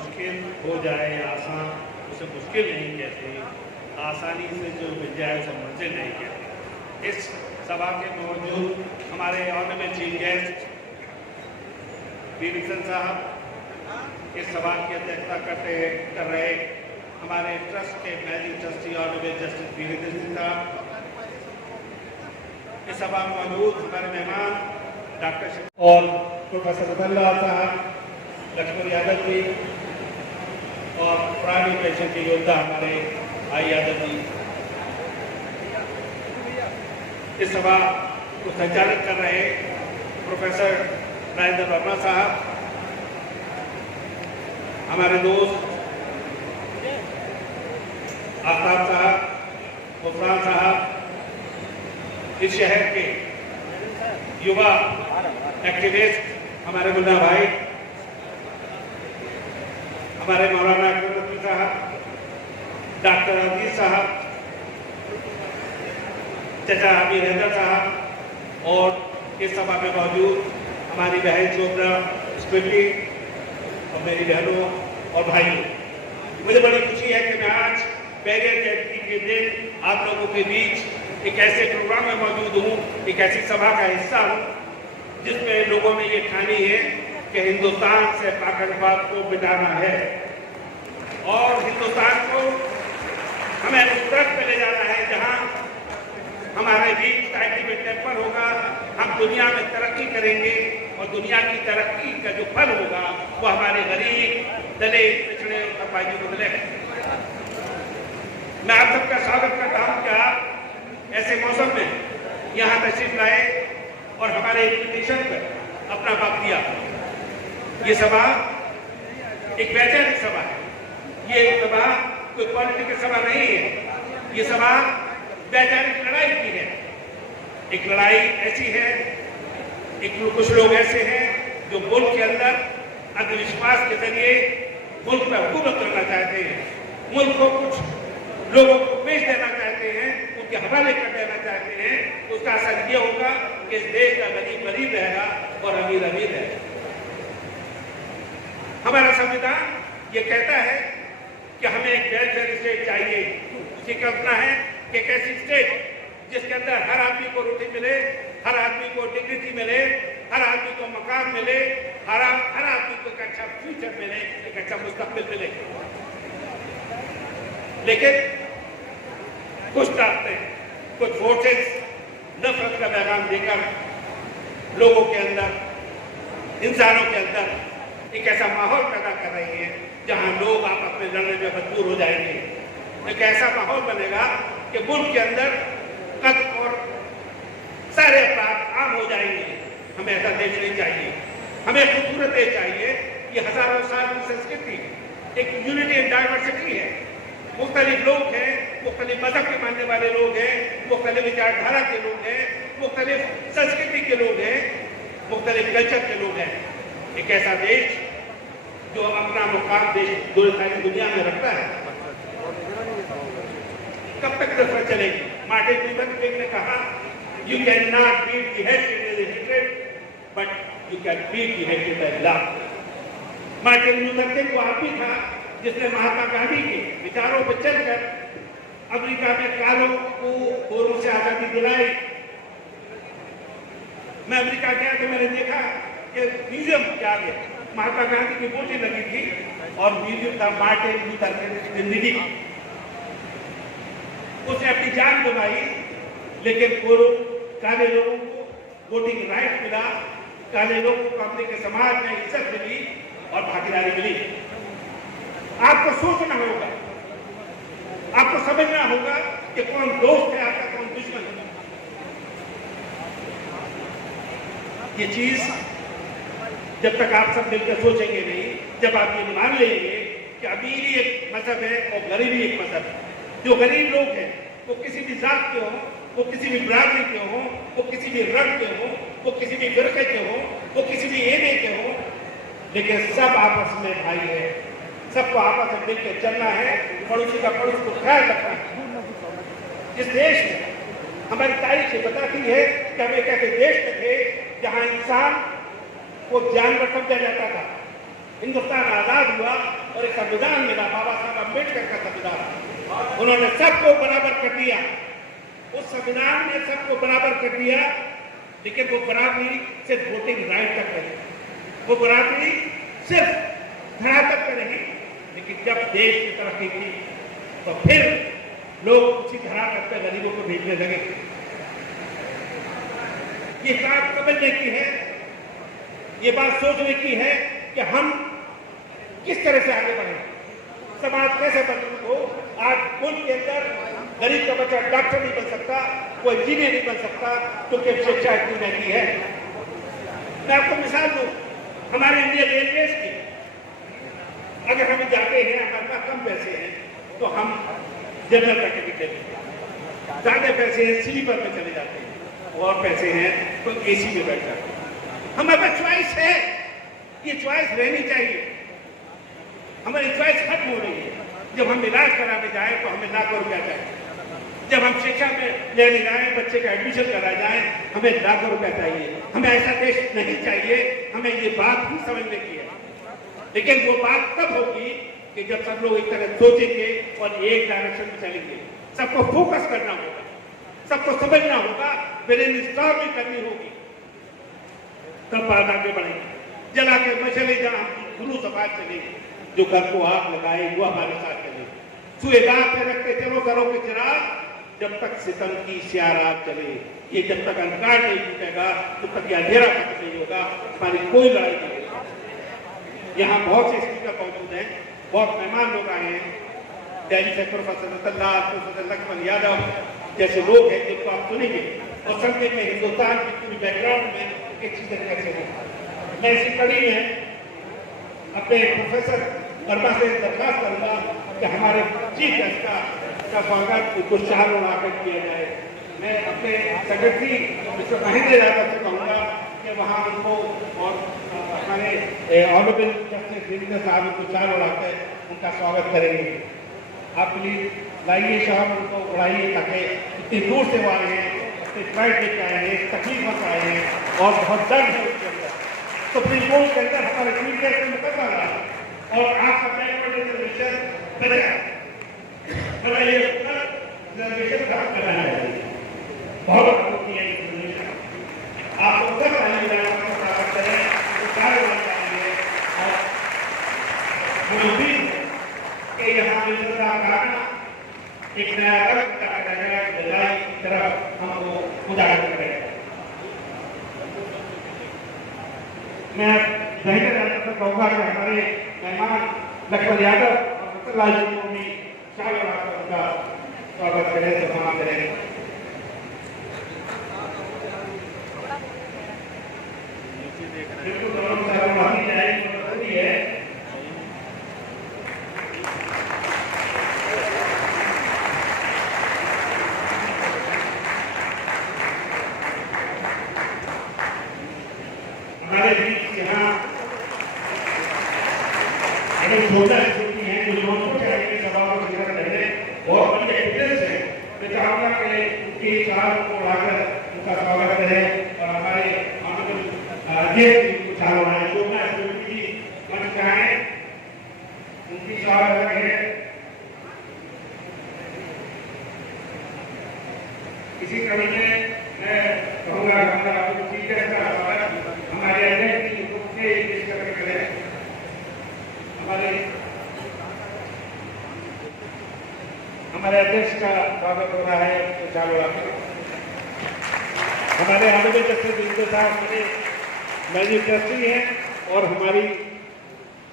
मुश्किल हो जाए या आसान, उसे मुश्किल नहीं कहते, आसानी से जो मिल जाए उसे मंजिल नहीं कहते। इस सभा के मौजूद हमारे honourable chief guest P Dixon साहब, इस सभा की अध्यक्षता कर रहे हमारे ट्रस्ट के managing trustee honourable justice P Dixon साहब, इस सभा में मौजूद हमारे मेहमान डॉक्टर और प्रोफेसर रतनलाल साहब, लक्ष्मण यादव जी और प्राणी पेशे के योद्धा हमारे भाई यादव जी, इस सभा को संचालित कर रहे प्रोफेसर राजेंद्र वर्मा साहब, हमारे दोस्त आफ्ताब साहब, गुफरान साहब, इस शहर के युवा एक्टिविस्ट हमारे मुन्ना भाई, हमारे मौलाना अकरम साहब, डॉक्टर अजीज साहब, चाचा अमीर हैदर साहब और इस सभा में मौजूद हमारी बहन चोपड़ा स्मृति और मेरी बहनों और भाइयों, मुझे बड़ी खुशी है कि मैं आज बैरियर जयंती के दिन आप लोगों के बीच एक ऐसे प्रोग्राम में मौजूद हूँ, एक ऐसी सभा का हिस्सा हूँ जिसमें लोगों ने ये ठानी है कि हिंदुस्तान से पाखंडवाद को मिटाना है और हिंदुस्तान को हमें उस तरफ पे ले जाना है जहाँ हमारे बीच का अल्टीमेट टेम्पर होगा, हम दुनिया में तरक्की करेंगे और दुनिया की तरक्की का जो फल होगा वो हमारे गरीब, दलित, पिछड़े और अपाहिजों को मिलेगा। मैं आप सबका स्वागत करता हूँ कि आप ऐसे मौसम में यहाँ तशरीफ लाए और हमारे इन्विटेशन पर अपना वक्त दिया। ये सभा एक वैचारिक सभा है, ये सभा कोई पॉलिटिकल सभा नहीं है, ये सभा वैचारिक लड़ाई की है। एक लड़ाई ऐसी है, एक कुछ लोग ऐसे हैं जो मुल्क के अंदर अंधविश्वास के जरिए मुल्क पर हुकूमत करना चाहते हैं, मुल्क को कुछ लोगों को बेच देना चाहते हैं, उनके हवाले कर देना चाहते हैं। उसका असर ये होगा कि इस देश का गरीब गरीब रहेगा और अमीर अमीर रहेगा। हमारा संविधान ये कहता है कि हमें एक वेलफेयर स्टेट चाहिए। उसकी कल्पना है कि एक ऐसी स्टेट जिसके अंदर हर आदमी को रोटी मिले, हर आदमी को डिग्निटी मिले, हर आदमी को मकान मिले, हर आदमी को एक अच्छा फ्यूचर मिले, एक अच्छा मुस्तकबिल मिले। लेकिन कुछ ताकतें, कुछ फोर्सेस नफरत का पैगाम देकर लोगों के अंदर, इंसानों के अंदर एक ऐसा माहौल पैदा कर रही है जहां लोग आपस में लड़ने में मजबूर हो जाएंगे। एक ऐसा माहौल बनेगा कि मुल्क के अंदर कत्ल और सारे अपराध आम हो जाएंगे। हमें ऐसा देश नहीं चाहिए, हमें खूबसूरत देश चाहिए। ये हजारों साल की संस्कृति, एक यूनिटी एंड डाइवर्सिटी है। मुख्तलिफ लोग हैं, मुख्तलिफ मजहब के मानने वाले लोग हैं, मुख्तलिफ विचारधारा के लोग हैं, मुख्तलिफ संस्कृति के लोग हैं, मुख्तलिफ कल्चर के लोग हैं। एक ऐसा देश जो अपना मुकाम देश दुनिया में रखता है, कब तक नफरत चलेगी? मार्टिन लूथर किंग ने कहा, you can not beat the hatred with hatred, but you can beat the hatred by love. Martin Luther King वो आदमी था जिसने महात्मा गांधी के विचारों पर चलकर अमेरिका में कालों को गोरों से आजादी दिलाई। मैं अमेरिका गया तो मैंने देखा कि म्यूजियम के आगे महात्मा गांधी की फोटो लगी थी और म्यूजियम था मार्टिन लूथर किंग जिंदगी। उसने अपनी जान गंवाई, लेकिन काले लोगों को वोटिंग राइट मिला, काले लोगों को अपने के समाज में इज्जत मिली और भागीदारी मिली। आपको सोचना होगा, आपको समझना होगा कि कौन दोस्त है आपका, कौन दुश्मन है। ये चीज जब तक आप सब मिलकर सोचेंगे नहीं, जब आप ये मान लेंगे कि अमीरी एक मजहब है और गरीबी एक मजहब है। जो गरीब लोग हैं वो किसी भी जात के हों, वो किसी भी बरादरी के हों, वो किसी भी रंग के हों, वो किसी भी फिरके के हों, वो किसी भी एरिया के हों, लेकिन सब आपस में भाई है। सबको आपस में मिलकर चलना है, पड़ोसी का पड़ोस को ख्याल रखना है। इस देश में हमारी तारीख ये बताती है कि हम एक ऐसे देश में थे जहाँ इंसान को जानवर समझा जाता था, हिंदुस्तान आजाद हुआ और एक संविधान मिला, बाबा साहब अम्बेडकर का संविधान, उन्होंने सबको बराबर कर दिया। उस संविधान ने सबको बराबर कर दिया, लेकिन वो बराबरी सिर्फ वोटिंग राइट तक रही, वो बराबरी सिर्फ धरातल पर रही। लेकिन जब देश की तरक्की की तो फिर लोग उसी धरातल पर गरीबों को भेजने लगे। ये बात समझने की है, ये बात सोचने की है कि हम किस तरह से आगे बढ़े, समाज कैसे मजबूत हो। आज मुल्क के अंदर गरीब का बच्चा डॉक्टर नहीं बन सकता, कोई इंजीनियर नहीं बन सकता, क्योंकि शिक्षा इतनी महंगी है। मैं आपको मिसाल दूं, हमारे इंडियन रेलवेज की, अगर हम जाते हैं, हमारे पास कम पैसे हैं तो हम जनरल का टिकट लेते हैं, ज्यादा पैसे हैं स्लीपर में चले जाते हैं, और पैसे हैं तो एसी में बैठ जाते हैं। हमारे पास चॉइस है, ये चॉइस रहनी चाहिए। हमारी चॉइस खत्म हो रही है। जब हम इलाज कराने जाए तो हमें लाखों रुपया चाहिए, जब हम शिक्षा में लेने जाए, बच्चे का एडमिशन करा जाए, हमें लाखों रुपया चाहिए। हमें ऐसा देश नहीं चाहिए, हमें ये बात ही समझने की है। लेकिन वो बात तब होगी कि जब सब लोग एक तरह सोचेंगे और एक डायरेक्शन में चलेंगे। सबको फोकस करना होगा, सबको समझना होगा, ब्रेन स्टॉर्मिंग करनी होगी, तब बात आगे बढ़ेंगे। जला के मचले जहां गुरु समाज चलेगी, जो घर को आग लगाए वो हमारे साथ चले। सुए दांत पे रख के चलो घरों के चिराग, जब तक सितम की स्यारात चले। ये जब तक अंधकार नहीं टूटेगा, तब तक ये अंधेरा खत्म नहीं होगा, हमारी कोई लड़ाई नहीं होगी। यहाँ बहुत से स्पीकर मौजूद हैं, बहुत मेहमान लोग आए हैं, दिल्ली से प्रोफेसर रतनलाल, प्रोफेसर लक्ष्मण यादव जैसे लोग हैं जिनको आप सुनेंगे और समझेंगे हिंदुस्तान की पूरी बैकग्राउंड में एक चीज कैसे हो। मैं इसी कड़ी में अपने प्रोफेसर वर्मा से दरखास्त करूंगा कि हमारे चीफ गेस्ट का स्वागत कुछ चार आकर किया जाए। मैं अपने सेक्रेटरी मिस्टर महेंद्र यादव से कहूँगा कि वहाँ उनको और हमारे ऑनरेबल जस्टिस वीरेंद्र साहब उनको चार उड़ाकर उनका स्वागत करेंगे। आप प्लीज लाइए साहब, उनको उड़ाइए ताकि इतनी दूर से वो आए हैं, इतनी फ्लाइट लेके आए हैं, तकलीफ से आए हैं और बहुत दर्द है उसके अंदर। सुप्रीम कोर्ट के अंदर हमारे चीफ गेस्ट में मुकदमा रहा और आपका बैकवर्ड रिजर्वेशन बचा, मतलब ये रिजर्वेशन खत्म कराना चाहिए। बहुत आपत्ति है रिजर्वेशन, आप सब आइएगा, स्वागत करें, तो कार्य बन जाएंगे। और मुझे उम्मीद है कि यहाँ मिलकर एक नया रंग का जलाई की तरफ हमको उजागर करेगा। मैं बेहतर जानकर कहूँगा कि हमारे मेहमान लक्ष्मण यादव और रतनलाल जी को भी शाल लगाकर उनका स्वागत करें, सम्मान करें। बिल्कुल जरूरी है। हमारे बीच यहाँ छोटा स्थिति है जो लोगों के सभा को जिक्र करने बहुत बड़ी एक्सपीरियंस है। मैं चाहूँगा कि उनके साथ को लाकर उनका स्वागत करें और हमारे अध्यक्ष को चालू है शोभना जी मंच चाहें, उनकी स्वागत है। इसी कड़ी में मैं कहूँगा हमारे अध्यक्ष जी ग्रुप से पेश करके करें। हमारे अध्यक्ष का स्वागत हो रहा है तो चालू रखें। हमारे ऑनरेबल जस्टिस वीरेंद्र साहब मेरे मैनेजिंग ट्रस्टी हैं और हमारी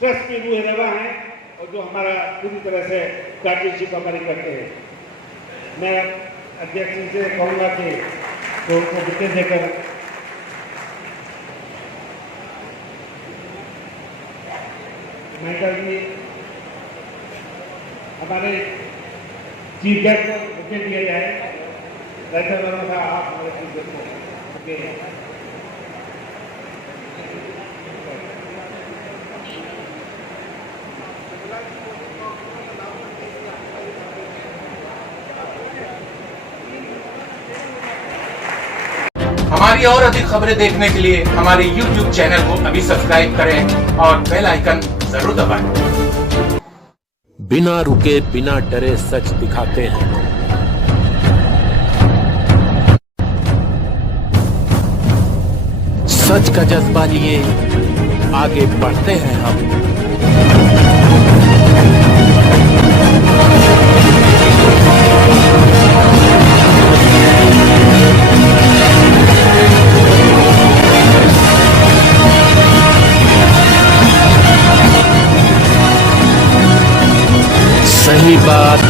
ट्रस्ट की रूह रवा हैं और जो हमारा पूरी तरह से गार्जियनशिप हमारी करते हैं। मैं अध्यक्ष जी से कहूँगा कि तो उनको विषय देकर मेहता जी हमारे चीफ गेस्ट को विषय दिया जाए। वैसे वर्मा साहब आप हमारे चीफ गेस्ट को हमारी और अधिक खबरें देखने के लिए हमारे YouTube चैनल को अभी सब्सक्राइब करें और बेल आइकन जरूर दबाएं। बिना रुके बिना डरे सच दिखाते हैं। सच का जज्बा लिए आगे बढ़ते हैं हम। सही बात